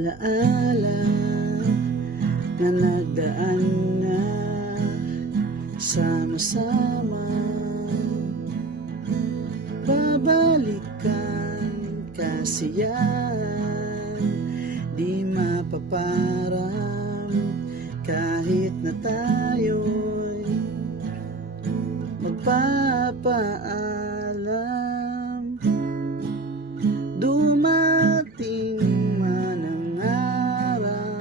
alaala na nagdaan na sama-sama. Babalikan kasi yan, di mapaparam kahit na tayo'y magpapaalam. Dumating man ang araw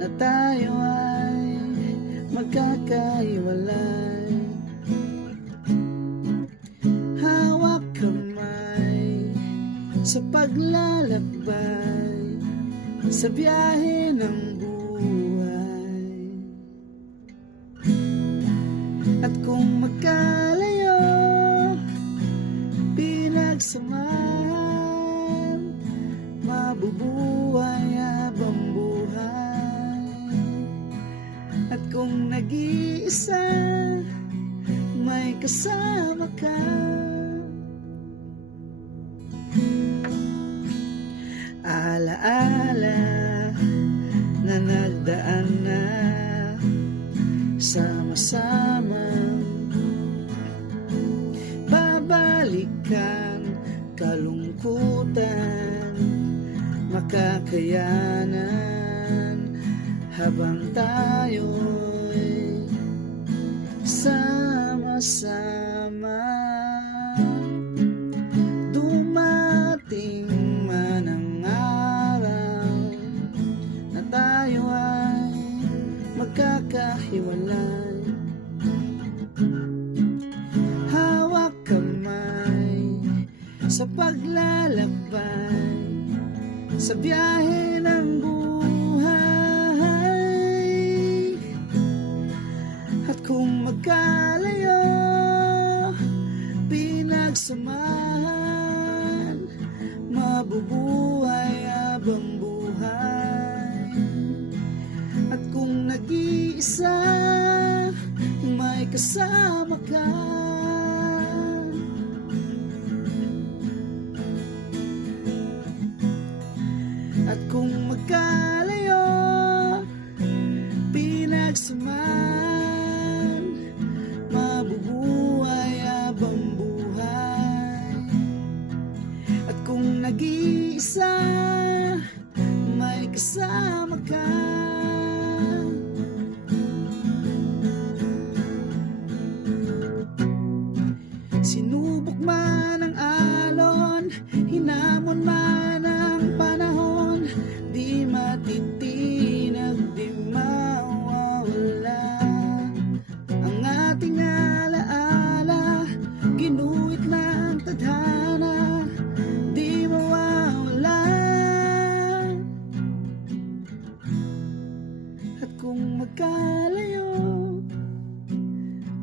na tayo ay magkakahiwalay. Hawak kamay sa paglalakbay sa biyahe ng buhay. At kung magkalayo, pinagsamahan, mabubuhay habang buhay. At kung nag-iisa, may kasama ka. Alaala na nagdaan na sama-sama. Babalikan kalungkutan, makakayanan habang tayo'y sama-sama. Dumating man ang araw na tayo ay magkakahiwalay. Hawak kamay sa paglalakbay sa biyahe ng buhay. At kung magkalayo, pinagsamahan, mabubuhay habang buhay. At kung nag-iisa, may kasama ka. At kung magkalayo, pinagsamahan, mabubuhay habang buhay. At kung nag-iisa, may kasama ka. Sinubok man ang alon, hinamon man ang panahon, di matitinag, di mawawala ang ating alaala. Ginuhit ng tadhana, di mawawala. At kung magkalayo,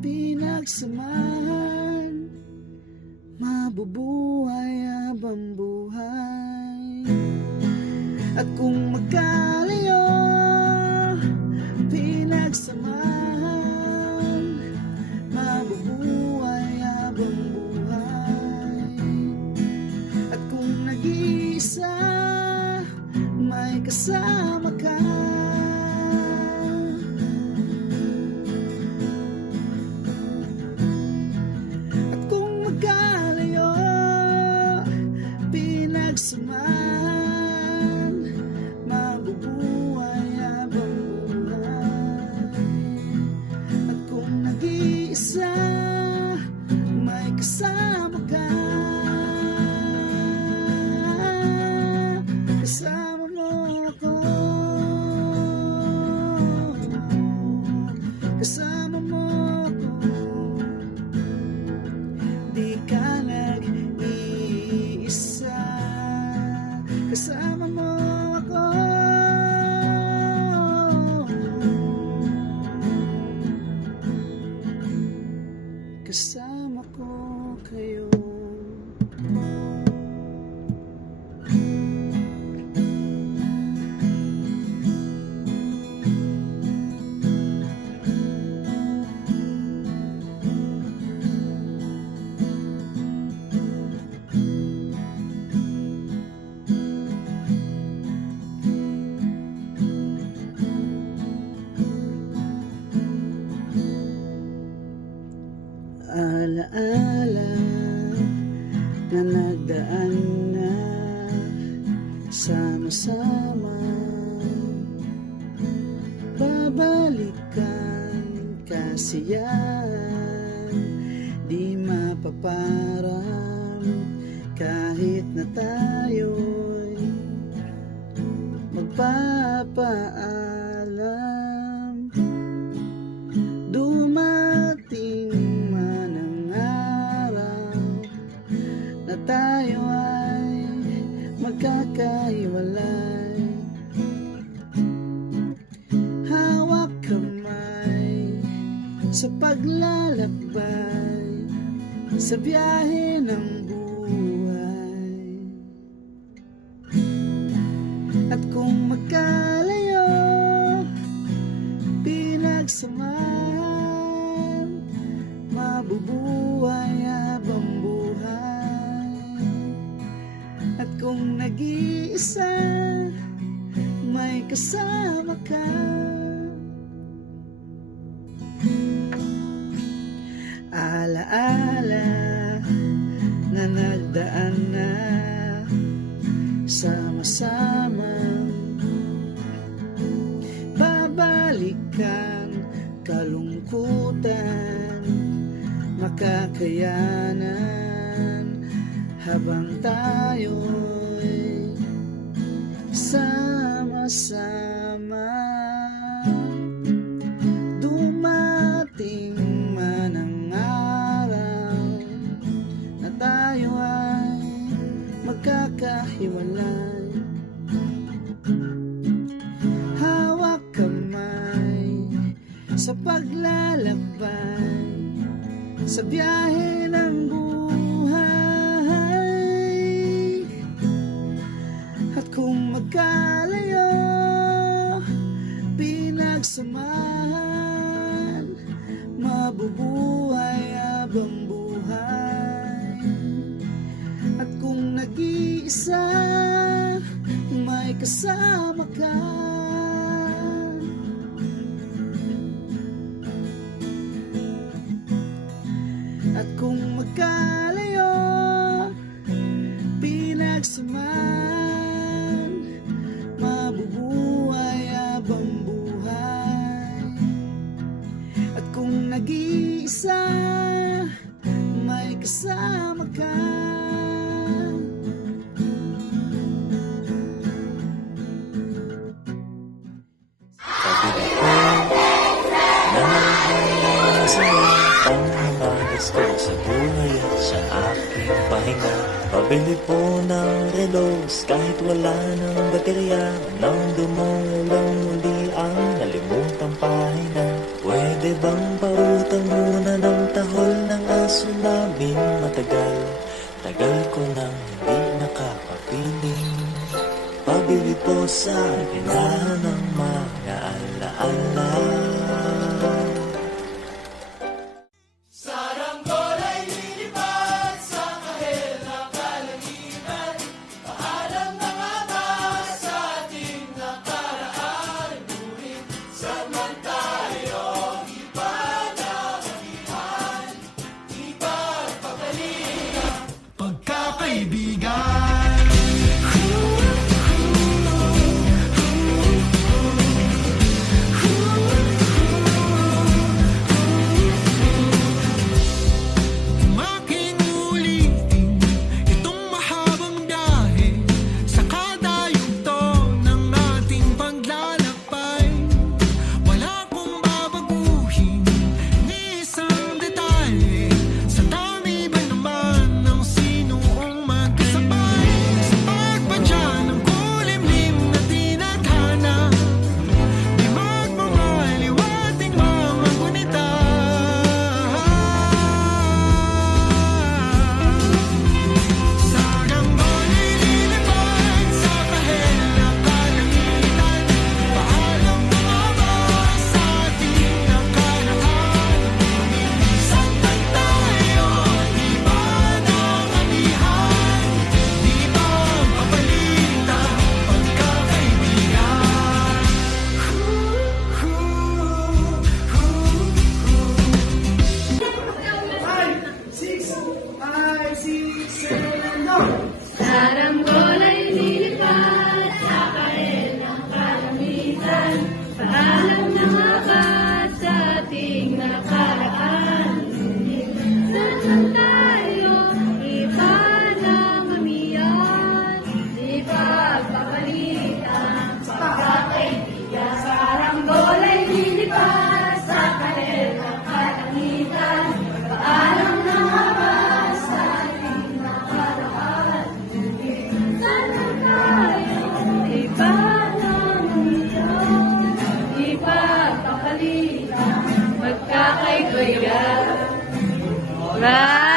pinagsamahan, mabubuhay habang buhay. At kung magkalayo, pinagsamahan, mabubuhay habang buhay. At kung nag-iisa, may kasama ka. Pinagsamahan, mabubuhay habang buhay. At kung nag-iisa, may kasama ka. Kasama mo ako. babalikan kasi yan di mapaparam kahit na tayo'y magpapaalam. Dumating man ang araw na tayo ay magkakahiwalay. Hawak kamay sa paglalakbay sa biyahe ng buhay. At kung magkalayo, pinagsamahan, mabubuhay habang buhay. At kung nag-iisa, may kasama ka. Alaala na nagdaan na sama-samang babalikan kalungkutan, makakayanan habang tayo'y sama-sama. Dumating man ang araw na tayo ay magkakahiwalay. Hawak kamay sa paglalakbay sa biyahe ng buhay. At kung magkalayo, pinagsamahan, mabubuhay habang buhay. At kung nag-iisa, may kasama ka. At kung magkalayo, pinagsamahan, mabubuhay habang buhay. At kung nag-iisa, may kasama ka. Sa buhay at sa aking pahinga, pabili po ng relos kahit wala ng baterya. Nang dumulong muli ang nalimutang pahinga, pwede bang pautang muna ng tahol ng aso namin matagal? Tagal ko nang hindi nakapapiling. Pabili po sa tindahan ng mga alaala. Pagkakaibigan. balita, magkakaibigan. Right?